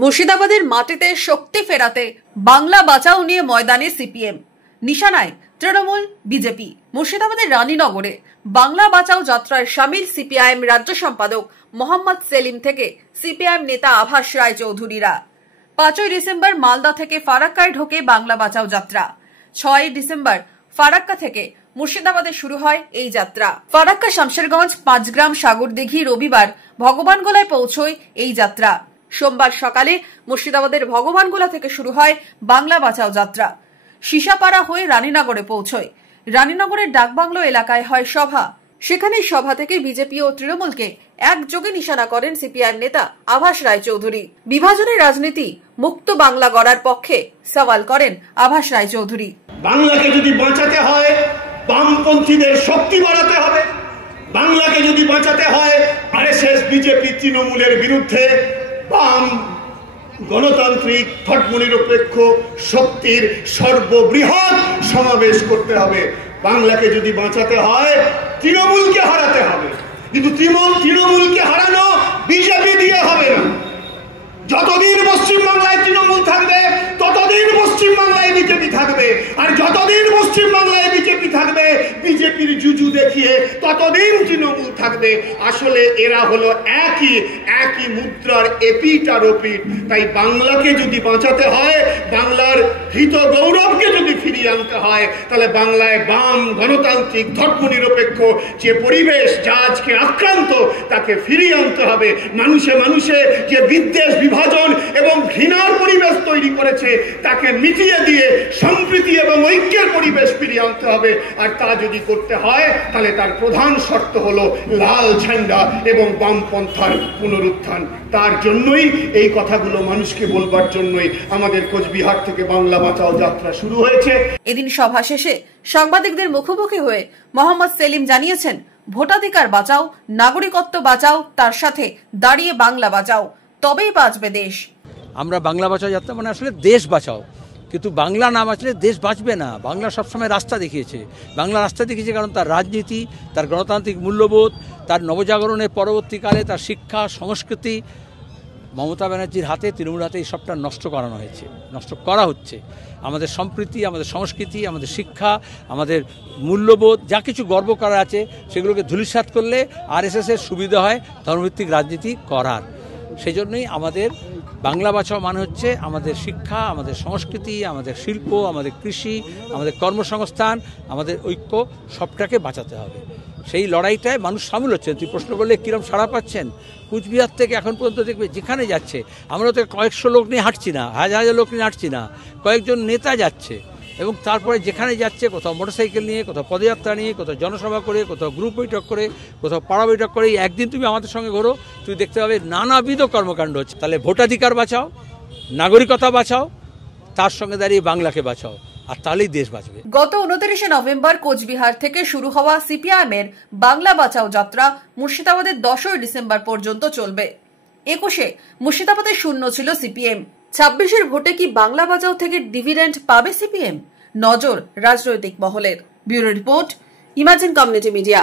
মুর্শিদাবাদের মাটিতে শক্তি ফেরাতে বাংলা বাঁচাও নিয়ে ময়দানে সিপিএম, নিশানায় তৃণমূল বিজেপি। মুর্শিদাবাদের রানীনগরে বাংলা বাঁচাও যাত্রায় শামিল সিপিআইএম রাজ্য সম্পাদক মোহাম্মদ সেলিম থেকে সিপিআইএম নেতা আভাস রায় চৌধুরীরা। 5 ডিসেম্বর মালদা থেকে ফারাক্কায় ঢোকে বাংলা বাঁচাও যাত্রা। 6 ডিসেম্বর ফারাক্কা থেকে মুর্শিদাবাদে শুরু হয় এই যাত্রা। ফারাক্কা, শামশেরগঞ্জ, 5 গ্রাম, সাগরদিঘি, রবিবার ভগবানগোলায় পৌঁছয় এই যাত্রা। সোমবার সকালে মুর্শিদাবাদের ভগবানগোলা থেকে শুরু হয় বাংলা বাঁচাও যাত্রা। সিসাপাড়া হয়ে রানীনগরে পৌঁছয়। রানীনগরের ডাকবাংলো এলাকায় হয় সভা। সেখানে সভা থেকে বিজেপি ও তৃণমূলকে একযোগে নিশানা করেন সিপিআইএম নেতা আভাস রায় চৌধুরী। বিভাজনের রাজনীতি মুক্ত বাংলা গড়ার পক্ষে সওয়াল করেন আভাস রায় চৌধুরী। বাংলাকে যদি বাঁচাতে হয় বামপন্থীদের শক্তি বাড়াতে হবে। বাংলাকে যদি বাঁচাতে হয় আরএসএস, বিজেপি, তৃণমূলের বিরুদ্ধে বাম গণতান্ত্রিক ধর্মনিরপেক্ষ শক্তির সর্ববৃহৎ সমাবেশ করতে হবে। বাংলাকে যদি বাঁচাতে হয় তৃণমূলকে হারাতে হবে, কিন্তু তৃণমূলকে হারানো বিজেপি দিয়ে হবে না। যতদিন পশ্চিমবাংলায় তৃণমূল থাকবে ততদিন পশ্চিমবাংলায় বিজেপি থাকবে, আর যতদিন পশ্চিমবাংলায় বিজেপি থাকবে বিজেপির জুজু দেখিয়ে ততদিন তৃণমূল থাকবে। আসলে এরা হলো একই মুদ্রার এপিট আর ওপিট। তাই বাংলাকে যদি বাঁচাতে হয়, বাংলার হৃত গৌরবকে যদি ফিরিয়ে আনতে হয়, তাহলে বাংলায় বাম গণতান্ত্রিক ধর্মনিরপেক্ষ যে পরিবেশ যা আজকে আক্রান্ত তাকে ফিরিয়ে আনতে হবে। মানুষে মানুষে যে বিদ্বেষ, বিভাজন এবং ঘৃণার পরিবেশ তৈরি করেছে তাকে মিটিয়ে দিয়ে সম্প্রীতি এবং ঐক্যের পরিবেশ ফিরিয়ে আনতে হবে। আর তা যদি করতে হয় তাহলে তার প্রধান শর্ত হলো লাল ঝান্ডা এবং বামপন্থার পুনরুত্থান। তার জন্যই এই কথাগুলো মানুষকে বলবার জন্যই আমাদের কোচবিহার থেকে বাংলা বাঁচাও যাত্রা শুরু হয়েছে। এদিন সভা শেষে সাংবাদিকদের মুখোমুখি হয়ে মোহাম্মদ সেলিম জানিয়েছেন, ভোটাধিকার বাঁচাও, নাগরিকত্ব বাঁচাও, তার সাথে দাঁড়িয়ে বাংলা বাঁচাও, তবেই বাঁচবে দেশ। আমরা বাংলা বাঁচাও যাত্রা মানে আসলে দেশ বাঁচাও, কিন্তু বাংলা না বাঁচলে দেশ বাঁচবে না। বাংলা সবসময় রাস্তা দেখিয়েছে। বাংলা রাস্তা দেখিয়েছে কারণ তার রাজনীতি, তার গণতান্ত্রিক মূল্যবোধ, তার নবজাগরণের পরবর্তীকালে তার শিক্ষা, সংস্কৃতি মমতা ব্যানার্জির হাতে, তৃণমূলের হাতে এই সবটা নষ্ট করা হচ্ছে। আমাদের সম্প্রীতি, আমাদের সংস্কৃতি, আমাদের শিক্ষা, আমাদের মূল্যবোধ যা কিছু গর্ব করা আছে সেগুলোকে ধূলিসাৎ করলে আরএসএসের সুবিধা হয় ধর্মভিত্তিক রাজনীতি করার। সেই জন্যই আমাদের বাংলা বাঁচাও মানে হচ্ছে আমাদের শিক্ষা, আমাদের সংস্কৃতি, আমাদের শিল্প, আমাদের কৃষি, আমাদের কর্মসংস্থান, আমাদের ঐক্য সবটাকে বাঁচাতে হবে। সেই লড়াইটায় মানুষ সামিল হচ্ছেন। তুই প্রশ্ন করলে কীরকম সাড়া পাচ্ছেন? কুচবিহার থেকে এখন পর্যন্ত দেখবে যেখানে যাচ্ছে, আমরা তো কয়েকশো লোক নিয়ে হাঁটছি না, হাজার হাজার লোক নিয়ে হাঁটছি না, কয়েকজন নেতা যাচ্ছে এবং তারপরে যেখানে যাচ্ছে কোথাও মোটরসাইকেল নিয়ে, কোথাও পদযাত্রা নিয়ে, কোথাও জনসভা করে, কোথাও গ্রুপ বৈঠক করে, কোথাও পাড়া বৈঠক করে। একদিন তুমি আমাদের সঙ্গে ঘোরো, তুমি দেখতে পাবে নানাবিধ কর্মকাণ্ড হচ্ছে। তাহলে ভোটাধিকার বাঁচাও, নাগরিকতা বাঁচাও, তার সঙ্গে দাঁড়িয়ে বাংলাকে বাঁচাও, আর তাহলেই দেশ বাঁচবে। গত 29 নভেম্বর কোচবিহার থেকে শুরু হওয়া সিপিআইএমের বাংলা বাঁচাও যাত্রা মুর্শিদাবাদের 10 ডিসেম্বর পর্যন্ত চলবে। 21 মুর্শিদাবাদে শূন্য ছিল সিপিএম। 26 ভোটে কি বাংলা বাঁচাও থেকে ডিভিডেন্ড পাবে সিপিএম? নজর রাজনৈতিক মহলের। Bureau report, imagine community media.